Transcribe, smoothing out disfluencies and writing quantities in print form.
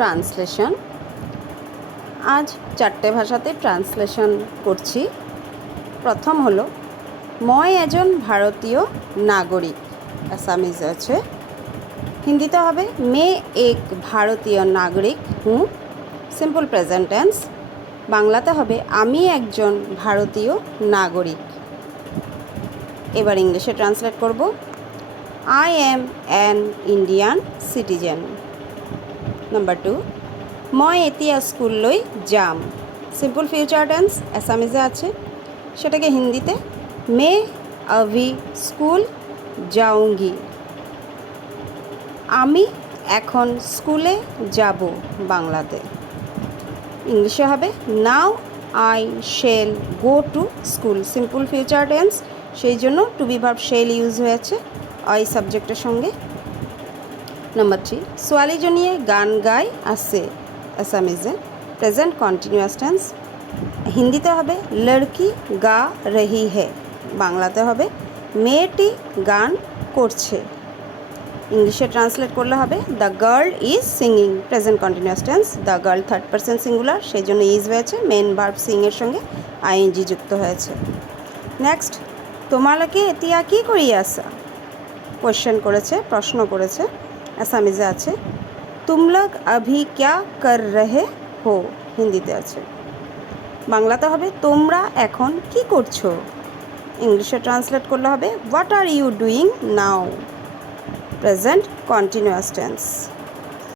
Translation. আজ 4টে ভাষাতে translation করছি। প্রথম হলো মই এজন ভারতীয় নাগরিক, অ্যাসামিজ আছে। হিন্দিতে হবে মে এক ভারতীয় নাগরিক হুঁ, সিম্পল প্রেজেন্ট টেন্স। বাংলাতে হবে আমি একজন ভারতীয় নাগরিক। এবার ইংলিশে ট্রান্সলেট করব। I am an Indian citizen. Number 2, মই এতিয়া স্কুললৈ যাম, সিম্পল ফিউচার টেন্স, অ্যাসামিজে আছে। সেটাকে হিন্দিতে মে अभी স্কুল যাউঙ্গি। আমি এখন স্কুলে যাব বাংলাতে। ইংলিশে হবে now I shall go to school, simple future tense, সেই জন্য to be verb shall use হয়েছে আই সাবজেক্টের সঙ্গে। নাম্বার 3, ছোৱালীজনীয়ে গান গাই আছে, অ্যাসামিজে প্রেজেন্ট কন্টিনিউয়াস টেন্স। হিন্দিতে হবে লড়কি গা রহি হে, বাংলাতে হবে মেয়েটি গান করছে। ইংলিশে ট্রান্সলেট করলে হবে the girl is singing, present continuous tense. The girl third person singular, সেই জন্য ইজ হয়েছে, মেন ভার্ব সিংয়ের সঙ্গে আইএনজি যুক্ত হয়েছে। নেক্সট, তোমালোকে এতিয়া কি কৰি আছা, কোয়েশ্চেন করেছে, প্রশ্ন করেছে, অ্যাসামিজে আছে। তুম লোগ अभी क्या कर रहे हो, হিন্দিতে আছে। বাংলাতে হবে তোমরা এখন কি করছো। ইংলিশে ট্রান্সলেট করলে হবে what are you doing now, present continuous tense.